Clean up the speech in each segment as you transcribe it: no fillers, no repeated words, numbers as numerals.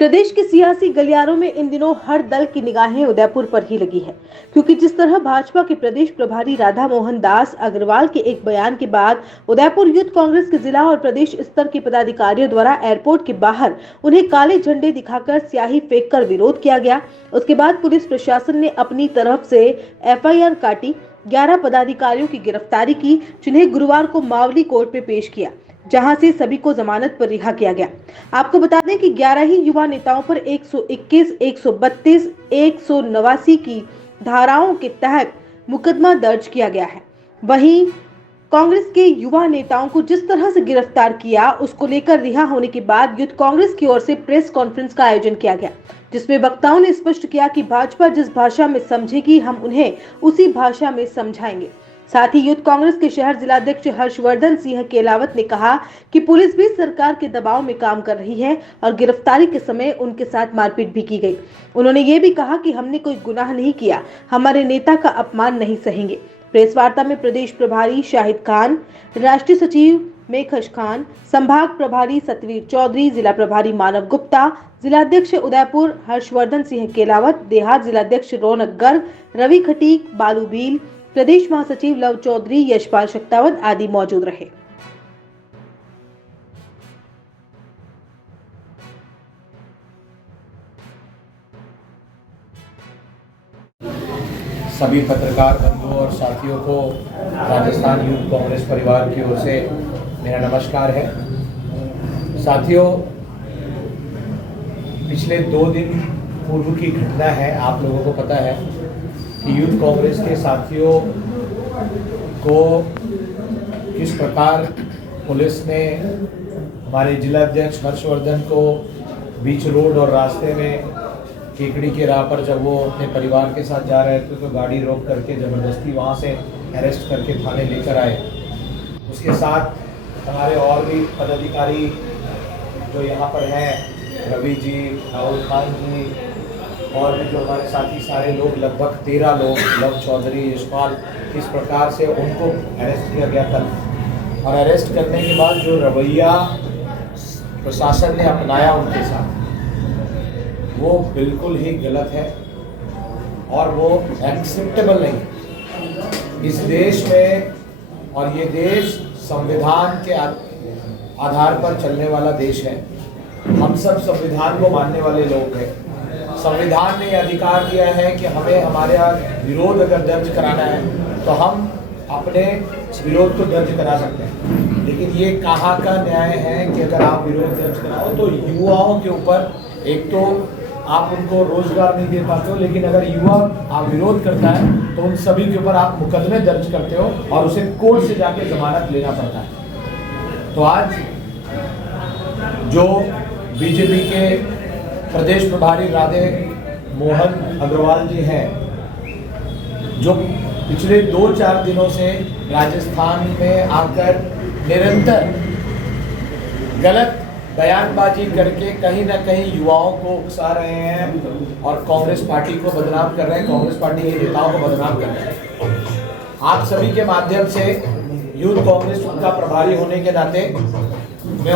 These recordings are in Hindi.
प्रदेश के सियासी गलियारों में इन दिनों हर दल की निगाहें उदयपुर पर ही लगी है, क्योंकि जिस तरह भाजपा के प्रदेश प्रभारी राधा मोहन दास अग्रवाल के एक बयान के बाद उदयपुर यूथ कांग्रेस के जिला और प्रदेश स्तर के पदाधिकारियों द्वारा एयरपोर्ट के बाहर उन्हें काले झंडे दिखाकर स्याही फेंककर विरोध किया गया। उसके बाद पुलिस प्रशासन ने अपनी तरफ से एफआईआर काटी, 11 पदाधिकारियों की गिरफ्तारी की, जिन्हें गुरुवार को मावली कोर्ट में पेश किया, जहां से सभी को जमानत पर रिहा किया गया। आपको बता दें कि 11 ही युवा नेताओं पर 121, 132, 189 की धाराओं के तहत मुकदमा दर्ज किया गया है। वहीं कांग्रेस के युवा नेताओं को जिस तरह से गिरफ्तार किया, उसको लेकर रिहा होने के बाद यूथ कांग्रेस की ओर से प्रेस कॉन्फ्रेंस का आयोजन किया गया, जिसमें वक्ताओं ने स्पष्ट किया कि भाजपा जिस भाषा में समझेगी, हम उन्हें उसी भाषा में समझाएंगे। साथ ही यूथ कांग्रेस के शहर जिलाध्यक्ष हर्षवर्धन सिंह केलावत ने कहा कि पुलिस भी सरकार के दबाव में काम कर रही है और गिरफ्तारी के समय उनके साथ मारपीट भी की गई। उन्होंने ये भी कहा कि हमने कोई गुनाह नहीं किया, हमारे नेता का अपमान नहीं सहेंगे। प्रेस वार्ता में प्रदेश प्रभारी शाहिद खान, राष्ट्रीय सचिव मेखश खान, संभाग प्रभारी सतवीर चौधरी, जिला प्रभारी मानव गुप्ता, जिलाध्यक्ष उदयपुर हर्षवर्धन सिंह केलावत, देहात जिलाध्यक्ष रौनक गर्ग, रवि खटीक, बालू भील, प्रदेश महासचिव लव चौधरी, यशपाल शक्तावत आदि मौजूद रहे। सभी पत्रकार बंधुओं और साथियों को राजस्थान यूथ कांग्रेस परिवार की ओर से मेरा नमस्कार है। साथियों, पिछले 2 दिन पूर्व की घटना है। आप लोगों को पता है कि यूथ कांग्रेस के साथियों को किस प्रकार पुलिस ने हमारे जिलाध्यक्ष हर्षवर्धन को बीच रोड और रास्ते में केकड़ी के राह पर जब वो अपने परिवार के साथ जा रहे थे तो गाड़ी रोक करके ज़बरदस्ती वहाँ से अरेस्ट करके थाने लेकर आए। उसके साथ हमारे और भी पदाधिकारी जो यहाँ पर हैं, रवि जी, राहुल खान जी और भी जो हमारे साथी सारे लोग, लगभग 13 लोग, लव चौधरी, यशपाल, किस प्रकार से उनको अरेस्ट किया गया कल। और अरेस्ट करने के बाद जो रवैया प्रशासन ने अपनाया उनके साथ, वो बिल्कुल ही गलत है और वो एक्सेप्टेबल नहीं। इस देश में, और ये देश संविधान के आधार पर चलने वाला देश है, हम सब संविधान को मानने वाले लोग हैं। संविधान ने अधिकार दिया है कि हमें हमारे विरोध अगर दर्ज कराना है तो हम अपने विरोध को दर्ज करा सकते हैं, लेकिन ये कहाँ का न्याय है कि अगर आप विरोध दर्ज कराओ तो युवाओं के ऊपर, एक तो आप उनको रोजगार नहीं दे पाते हो, लेकिन अगर युवा आप विरोध करता है तो उन सभी के ऊपर आप मुकदमे दर्ज करते हो और उसे कोर्ट से जाके जमानत लेना पड़ता है। तो आज जो बीजेपी के प्रदेश प्रभारी राधे मोहन अग्रवाल जी हैं, जो पिछले 2-4 दिनों से राजस्थान में आकर निरंतर गलत बयानबाजी करके कहीं ना कहीं युवाओं को उकसा रहे हैं और कांग्रेस पार्टी को बदनाम कर रहे हैं, कांग्रेस पार्टी के नेताओं को बदनाम कर रहे हैं। आप सभी के माध्यम से यूथ कांग्रेस का प्रभारी होने के नाते मैं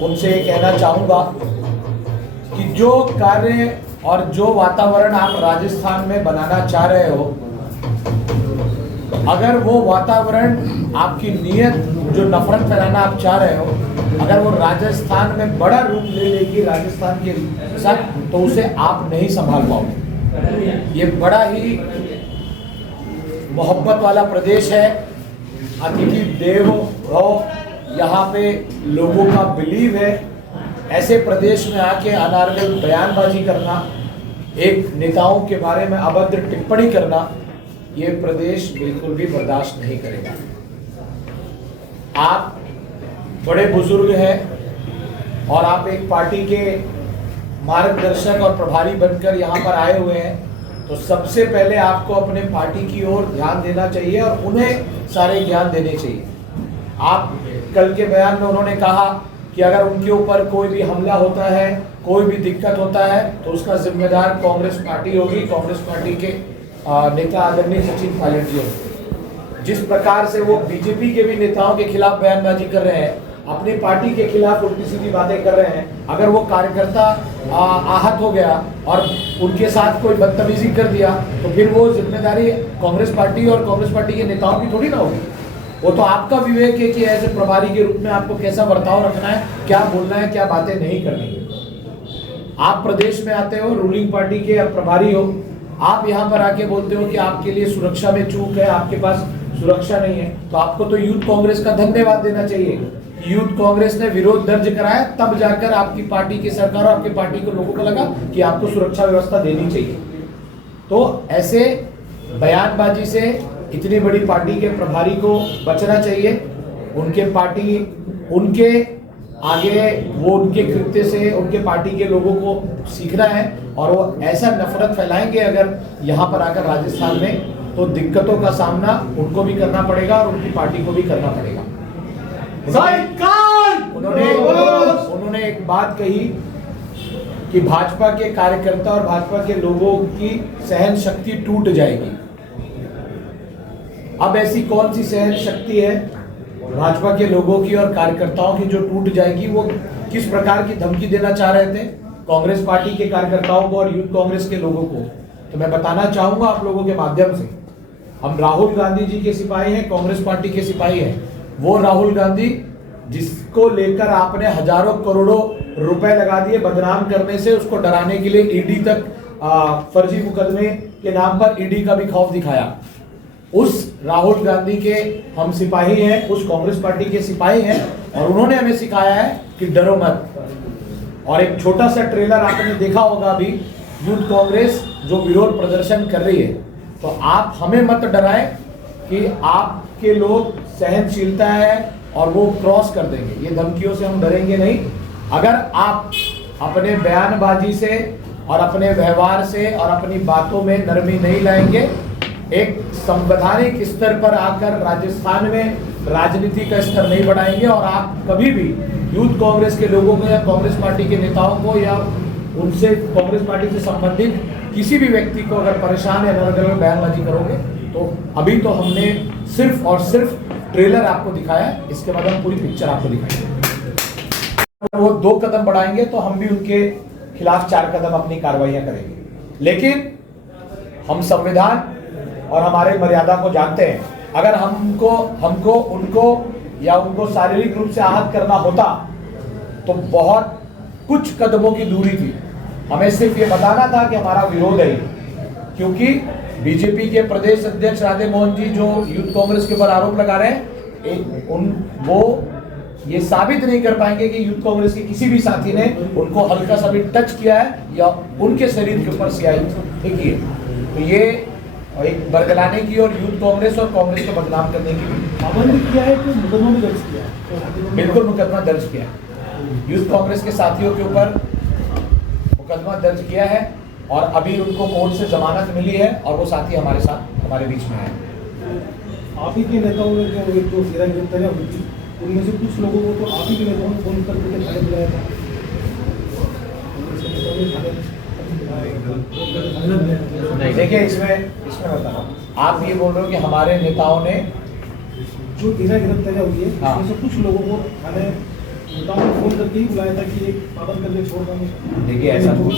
उनसे ये कहना चाहूँगा कि जो कार्य और जो वातावरण आप राजस्थान में बनाना चाह रहे हो, अगर वो वातावरण, आपकी नीयत जो नफरत फैलाना आप चाह रहे हो, अगर वो राजस्थान में बड़ा रूप ले लेगी राजस्थान के साथ, तो उसे आप नहीं संभाल पाओगे। ये बड़ा ही मोहब्बत वाला प्रदेश है, अतिथि देवो भव यहाँ पे लोगों का बिलीव है। ऐसे प्रदेश में आके अनारगल बयानबाजी करना, एक नेताओं के बारे में अभद्र टिप्पणी करना, ये प्रदेश बिल्कुल भी बर्दाश्त नहीं करेगा। आप बड़े बुजुर्ग हैं और आप एक पार्टी के मार्गदर्शक और प्रभारी बनकर यहाँ पर आए हुए हैं, तो सबसे पहले आपको अपने पार्टी की ओर ध्यान देना चाहिए और उन्हें सारे ज्ञान देने चाहिए। आप कल के बयान में उन्होंने कहा कि अगर उनके ऊपर कोई भी हमला होता है, कोई भी दिक्कत होता है, तो उसका जिम्मेदार कांग्रेस पार्टी होगी, कांग्रेस पार्टी के नेता आदरणीय सचिन पायलट जी होंगे। जिस प्रकार से वो बीजेपी के भी नेताओं के खिलाफ बयानबाजी कर रहे हैं, अपनी पार्टी के खिलाफ उल्टी सीधी बातें कर रहे हैं, अगर वो कार्यकर्ता आहत हो गया और उनके साथ कोई बदतमीजी कर दिया तो फिर वो जिम्मेदारी कांग्रेस पार्टी और कांग्रेस पार्टी के नेताओं की थोड़ी ना होगी। वो तो आपका विवेक है कि ऐसे प्रभारी के रूप में आपको कैसा बर्ताव रखना है, क्या बोलना है, क्या बातें नहीं करनी है। आप प्रदेश में आते हो, रूलिंग पार्टी के प्रभारी हो, आप यहाँ पर आके बोलते हो कि आपके लिए सुरक्षा में चूक है, आपके पास सुरक्षा नहीं है, तो आपको तो यूथ कांग्रेस का धन्यवाद देना चाहिए। यूथ कांग्रेस ने विरोध दर्ज कराया, तब जाकर आपकी पार्टी की सरकार और आपकी पार्टी के लोगों को लगा कि आपको सुरक्षा व्यवस्था देनी चाहिए। तो ऐसे बयानबाजी से इतनी बड़ी पार्टी के प्रभारी को बचना चाहिए। उनके पार्टी, उनके आगे वो उनके कृत्य से उनके पार्टी के लोगों को सीखना है, और वो ऐसा नफरत फैलाएंगे अगर यहाँ पर आकर राजस्थान में, तो दिक्कतों का सामना उनको भी करना पड़ेगा और उनकी पार्टी को भी करना पड़ेगा। उन्होंने एक बात कही कि भाजपा के कार्यकर्ता और भाजपा के लोगों की सहन शक्ति टूट जाएगी। अब ऐसी कौन सी सहन शक्ति है भाजपा के लोगों की और कार्यकर्ताओं की जो टूट जाएगी? वो किस प्रकार की धमकी देना चाह रहे थे कांग्रेस पार्टी के कार्यकर्ताओं को और यूथ कांग्रेस के लोगों को? तो मैं बताना चाहूंगा आप लोगों के माध्यम से, हम राहुल गांधी जी के सिपाही हैं, कांग्रेस पार्टी के सिपाही हैं। वो राहुल गांधी जिसको लेकर आपने हजारों करोड़ों रुपए लगा दिए बदनाम करने से, उसको डराने के लिए ईडी तक फर्जी मुकदमे के नाम पर ईडी का भी खौफ दिखाया, उस राहुल गांधी के हम सिपाही हैं, उस कांग्रेस पार्टी के सिपाही हैं, और उन्होंने हमें सिखाया है कि डरो मत। और एक छोटा सा ट्रेलर आपने देखा होगा अभी, यूथ कांग्रेस जो विरोध प्रदर्शन कर रही है, तो आप हमें मत डराएं कि आपके लोग सहनशीलता है और वो क्रॉस कर देंगे। ये धमकियों से हम डरेंगे नहीं। अगर आप अपने बयानबाजी से और अपने व्यवहार से और अपनी बातों में नरमी नहीं लाएंगे, एक संवैधानिक स्तर पर आकर राजस्थान में राजनीति का स्तर नहीं बढ़ाएंगे, और आप कभी भी यूथ कांग्रेस के लोगों को या कांग्रेस पार्टी के नेताओं को या उनसे कांग्रेस पार्टी से संबंधित किसी भी व्यक्ति को अगर परेशान या अलग बयानबाजी करोगे, तो अभी तो हमने सिर्फ और सिर्फ ट्रेलर आपको दिखाया है, इसके बाद हम पूरी पिक्चर आपको दिखाएंगे। वो 2 कदम बढ़ाएंगे तो हम भी उनके खिलाफ 4 कदम अपनी कार्रवाइयां करेंगे। लेकिन हम संविधान और हमारे मर्यादा को जानते हैं। अगर हमको उनको शारीरिक रूप से आहत करना होता तो बहुत कुछ कदमों की दूरी थी। हमें सिर्फ ये बताना था कि हमारा विरोध है, क्योंकि बीजेपी के प्रदेश अध्यक्ष राधे मोहन जी जो यूथ कांग्रेस के ऊपर आरोप लगा रहे हैं, वो ये साबित नहीं कर पाएंगे कि यूथ कांग्रेस के किसी भी साथी ने उनको हल्का सा भी टच किया है या उनके शरीर के ऊपर स्याही फेंकी है। तो ये एक बरगलाने की और यूथ कांग्रेस और कांग्रेस को बदनाम करने की पाबंद किया है कि मुकदमा भी दर्ज किया है? बिल्कुल मुकदमा दर्ज किया है। यूथ कांग्रेस के साथियों के ऊपर मुकदमा दर्ज किया है और अभी उनको कोर्ट से जमानत मिली है और वो साथी हमारे साथ हमारे बीच में है। आप ही के नेताओं ने जो 13 गिरफ्तारियां हुई थी, उनमें से कुछ लोगों को तो आप ही के नेताओं ने फोन करके थाने बुलाया था। देखिए इसमें बता रहा हूँ, आप ये बोल रहे हो कि हमारे नेताओं ने जो 13 गिरफ्तारियां हुई है, हाँ। उसमें से कुछ लोगों को थाने नेताओं ने फोन करके ही बुलाया था कि पाबंद करके छोड़ देंगे। देखिए ऐसा कुछ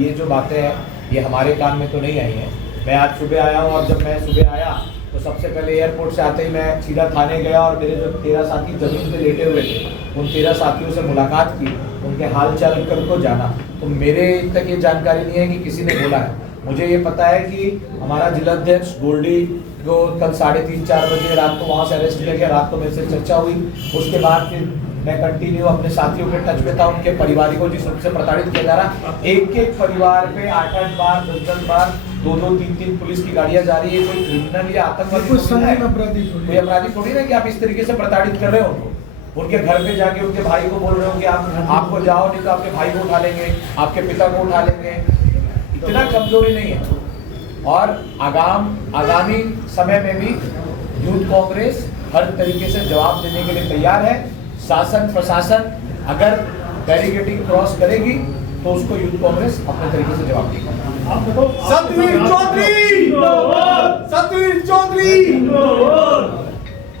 ये जो बातें हैं ये हमारे कान में तो नहीं आई है। मैं आज सुबह आया हूँ और जब मैं सुबह आया तो सबसे पहले एयरपोर्ट से आते ही मैं सीधा थाने गया और मेरे जो 13 साथी जमीन पे लेटे हुए थे उन 13 साथियों से मुलाकात की, उनके हाल चाल कर को जाना। तो मेरे तक ये जानकारी नहीं है कि किसी ने बोला है। मुझे ये पता है कि हमारा जिलाध्यक्ष गोल्डी को कल 3:30-4 बजे रात को वहाँ से अरेस्ट किया गया। रात को मेरे से चर्चा हुई, उसके बाद फिर मैं कंटिन्यू अपने साथियों के टच में था। उनके परिवार को जिस रूप से प्रताड़ित किया जा रहा, एक परिवार पे 8-8 बार 10-10 बार 2-2 3-3 पुलिस की गाड़ियां जा रही है। कोई क्रिमिनल या आतंकवादी कोई अपराधी थोड़ी ना कि आप इस तरीके से प्रताड़ित कर रहे हो उनको। उनके घर पे जाके उनके भाई को बोल रहे हो कि आपको जाओ, नहीं तो आपके भाई को उठा लेंगे, आपके पिता को उठा लेंगे। इतना कमजोरी नहीं है। और आगामी समय में भी यूथ कांग्रेस हर तरीके से जवाब देने के लिए तैयार है। शासन प्रशासन अगर बैरिकेडिंग क्रॉस करेगी तो उसको यूथ कांग्रेस अपने तरीके से जवाब देगा। आप बताओ। सतवीर चौधरी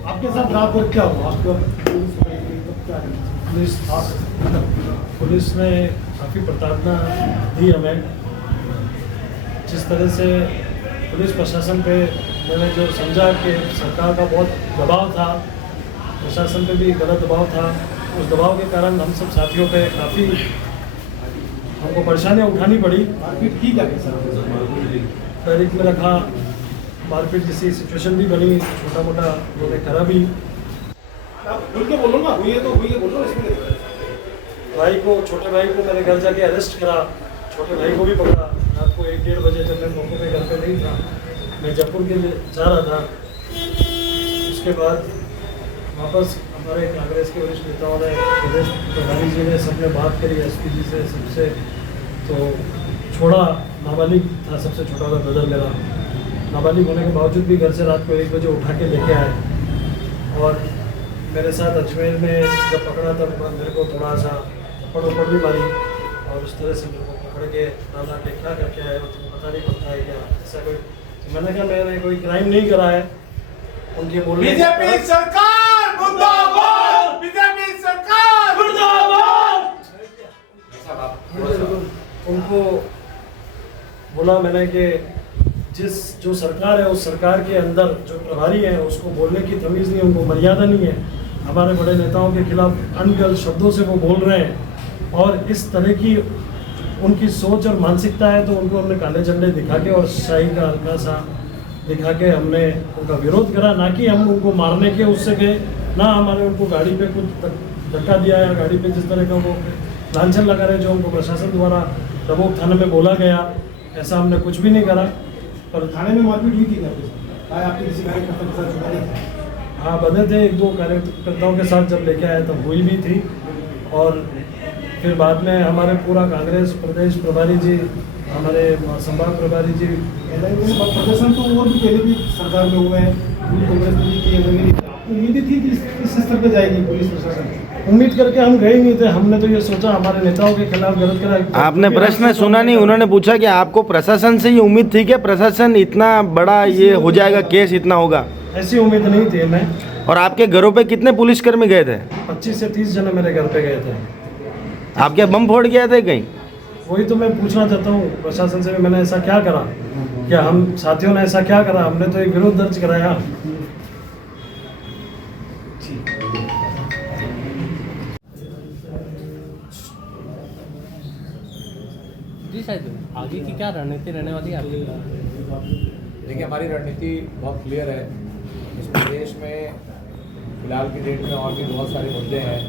आपके साथ रात भर क्या हुआ? आपको क्या है? पुलिस ने काफ़ी प्रताड़ना दी हमें। जिस तरह से पुलिस प्रशासन पे मैंने जो समझा कि सरकार का बहुत दबाव था, प्रशासन पे भी गलत दबाव था, उस दबाव के कारण हम सब साथियों पे काफ़ी हमको परेशानियाँ उठानी पड़ी। मारपीट की क्या सर? बैरिक में रखा, मारपीट जैसी सिचुएशन भी बनी, छोटा मोटा उन्होंने करा भी। आप खुल के बोलो ना, हुई है तो हुई है, बोलो इसमें। भाई को, छोटे भाई को मेरे घर जाके अरेस्ट करा, छोटे भाई को भी पकड़ा रात को 1-1:30 बजे, जब मैं मौके पे घर पे नहीं था, मैं जयपुर के लिए जा रहा था। उसके बाद वापस हमारे कांग्रेस के वरिष्ठ नेताओं ने, प्रदेश प्रभारी जी ने, सबने बात करी एसपी जी से, सबसे, तो छोड़ा। नाबालिग था, सबसे छोटा था ब्रदर मेरा, नाबालिग होने के बावजूद भी घर से रात को 1 बजे उठा के लेके आए। और मेरे साथ अजमेर में जब पकड़ा तब मेरे को थोड़ा सा थप्पड़ भी मारी, और उस तरह से मेरे को पकड़ के डाला के क्या करके आए हो, तुम्हें पता नहीं पड़ता है क्या, ऐसा कोई। तो मैंने कहा मैंने कोई क्राइम नहीं करा है। उनके बोलने बीजेपी सरकार मुर्दाबाद, बीजेपी सरकार मुर्दाबाद। उनको बोला मैंने कि जो सरकार है, उस सरकार के अंदर जो प्रभारी हैं उसको बोलने की तमीज़ नहीं, उनको मर्यादा नहीं है। हमारे बड़े नेताओं के खिलाफ अनगढ़ शब्दों से वो बोल रहे हैं, और इस तरह की उनकी सोच और मानसिकता है, तो उनको हमने काले झंडे दिखा के और शाही का हल्का सा दिखा के हमने उनका विरोध करा। ना कि हम उनको मारने के उससे गए, ना हमारे उनको गाड़ी पे कुछ धक्का दिया, या गाड़ी पे जिस तरह का वो लांछन लगा रहे जो उनको प्रशासन द्वारा दबोक थाने में बोला गया, ऐसा हमने कुछ भी नहीं करा। पर थाने में मारपीट हुई थी क्या? आपके किसी कार्यकर्ता के साथ छुपा नहीं था? हाँ, बने थे 1-2 कार्यकर्ताओं के साथ, जब लेके आए तब हुई भी थी। और फिर बाद में हमारे पूरा कांग्रेस प्रदेश प्रभारी जी, हमारे संभाग प्रभारी जी, प्रदर्शन तो और भी पहले भी सरकार में हुए हैं, पूरी कांग्रेस ने भी किए हुए। उम्मीद थी कि इस स्तर पर जाएगी पुलिस प्रशासन। उम्मीद करके हम गए नहीं थे। हमने तो ये सोचा हमारे नेताओं के खिलाफ गलत करा। आपने प्रश्न सुना नहीं, उन्होंने पूछा कि आपको प्रशासन से ये उम्मीद थी कि प्रशासन इतना बड़ा ये हो जाएगा, केस इतना होगा? ऐसी उम्मीद नहीं थी हमें। और आपके घरों पे कितने पुलिसकर्मी गए थे? 25 से 30 जने मेरे घर पे गए थे। आप क्या बम फोड़ गए थे कहीं? वही तो मैं पूछना चाहता हूँ प्रशासन से, मैंने ऐसा क्या करा, क्या हम साथियों ने ऐसा क्या करा? हमने तो एक विरोध दर्ज कराया। जी शायद आगे की क्या रणनीति रहने वाली है आपकी? देखिए, हमारी रणनीति बहुत क्लियर है। इस प्रदेश में फिलहाल की डेट में और भी बहुत सारे मुद्दे हैं,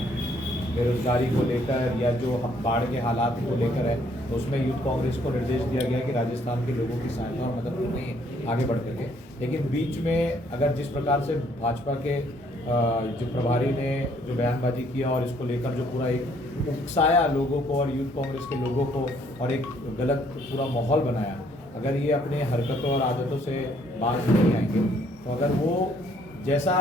बेरोजगारी को लेकर या जो बाढ़ के हालात को लेकर है, तो उसमें यूथ कांग्रेस को निर्देश दिया गया कि राजस्थान के लोगों की सहायता और मदद करनी है आगे बढ़ करके। लेकिन बीच में अगर जिस प्रकार से भाजपा के जो प्रभारी ने जो बयानबाजी किया और इसको लेकर जो पूरा एक उकसाया लोगों को और यूथ कांग्रेस के लोगों को, और एक गलत पूरा माहौल बनाया, अगर ये अपने हरकतों और आदतों से बाज नहीं आएंगे, तो अगर वो जैसा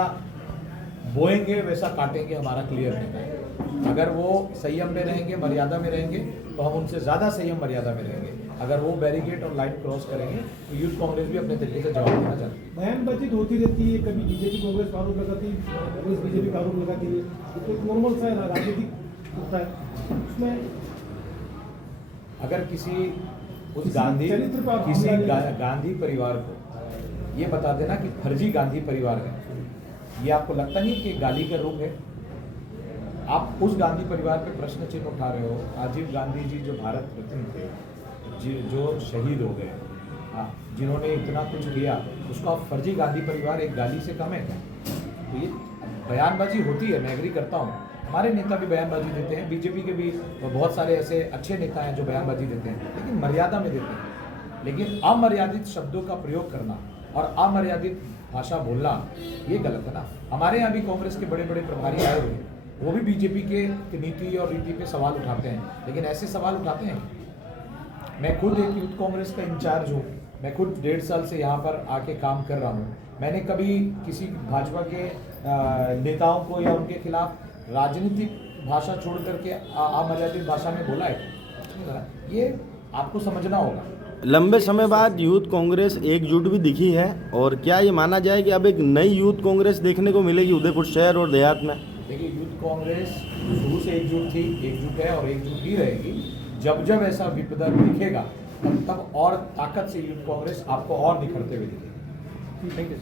बोएंगे वैसा काटेंगे, हमारा क्लियर रहता है। अगर वो संयम में रहेंगे, मर्यादा में रहेंगे, तो हम उनसे ज़्यादा संयम मर्यादा में रहेंगे। अगर वो बैरिकेड और लाइन क्रॉस करेंगे, तो यूथ कांग्रेस भी अपने तरीके से जवाब देना चाहती है। बयानबाजी तो होती रहती है, कभी बीजेपी कांग्रेस का आरोप लगाती है, कांग्रेस बीजेपी का आरोप लगाती है, तो एक नॉर्मल सा राजनीतिक होता है। उसमें अगर किसी उस चरित्र पर आप किसी हमला नहीं गांधी परिवार को ये बता देना कि फर्जी गांधी परिवार है, ये आपको लगता नहीं कि गाली का रूप है? आप उस गांधी परिवार पे प्रश्न चिन्ह उठा रहे हो। राजीव गांधी जी जो भारत रत्न थे, जो शहीद हो गए, जिन्होंने इतना कुछ किया, उसको आप फर्जी गांधी परिवार एक गाली से कम है क्या? तो ये बयानबाजी होती है, मैं एग्री करता हूँ। हमारे नेता भी बयानबाजी देते हैं, बीजेपी के भी बहुत सारे ऐसे अच्छे नेता हैं जो बयानबाजी देते हैं, लेकिन मर्यादा में देते हैं। लेकिन अमर्यादित शब्दों का प्रयोग करना और अमर्यादित भाषा बोलना, ये गलत है ना। हमारे यहाँ भी कांग्रेस के बड़े बड़े प्रभारी आए हुए हैं, वो भी बीजेपी के नीति और रीति पे सवाल उठाते हैं, लेकिन ऐसे सवाल उठाते हैं। मैं खुद एक यूथ कांग्रेस का इंचार्ज हूँ, मैं खुद 1.5 साल से यहाँ पर आके काम कर रहा हूँ। मैंने कभी किसी भाजपा के नेताओं को या उनके खिलाफ राजनीतिक भाषा छोड़ करके अमर्यादित भाषा में बोला है? ये आपको समझना होगा। लंबे समय बाद यूथ कांग्रेस एकजुट भी दिखी है, और क्या ये माना जाए कि अब एक नई यूथ कांग्रेस देखने को मिलेगी उदयपुर शहर और देहात में? देखिए, यूथ कांग्रेस शुरू से एकजुट है और एकजुट ही रहेगी। जब जब ऐसा विपदा दिखेगा तब और ताकत से यूथ कांग्रेस आपको और निखरते हुए दिखेगी। Thank you.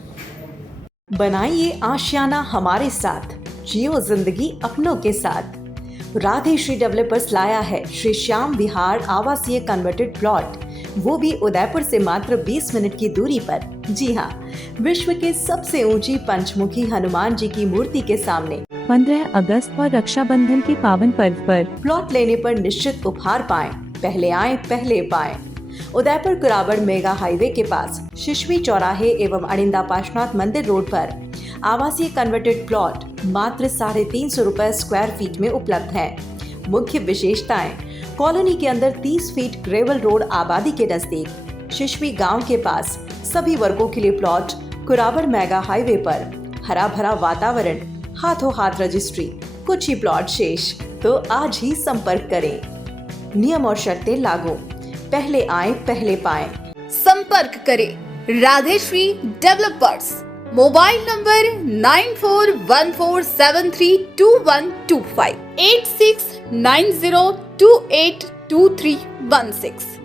बनाइए आशियाना हमारे साथ, जियो जिंदगी अपनों के साथ। राधे श्री डेवलपर्स लाया है श्री श्याम विहार आवासीय कन्वर्टेड प्लॉट, वो भी उदयपुर से मात्र 20 मिनट की दूरी पर। जी हाँ, विश्व के सबसे ऊंची पंचमुखी हनुमान जी की मूर्ति के सामने 15 अगस्त और रक्षाबंधन के पावन पर्व पर प्लॉट लेने पर निश्चित उपहार पाएं। पहले आएं पहले पाएं। उदयपुर कुराबड़ मेगा हाईवे के पास शिशवी चौराहे एवं अड़िंदा पाशनाथ मंदिर रोड पर आवासीय कन्वर्टेड प्लॉट मात्र 350 रुपए स्क्वायर फीट में उपलब्ध है। मुख्य विशेषताएं: कॉलोनी के अंदर 30 फीट ग्रेवल रोड आबादी के नजदीक, शिशवी गांव के पास, सभी वर्गों के लिए प्लॉट, कुराबड़ मेगा हाईवे पर, हरा भरा वातावरण, हाथों हाथ रजिस्ट्री, कुछ ही प्लॉट शेष। तो आज ही संपर्क करें। नियम और शर्तें लागू। पहले आए पहले पाएं। संपर्क करें राधेश्री डेवलपर्स, मोबाइल नंबर 9414732125, 8690282316।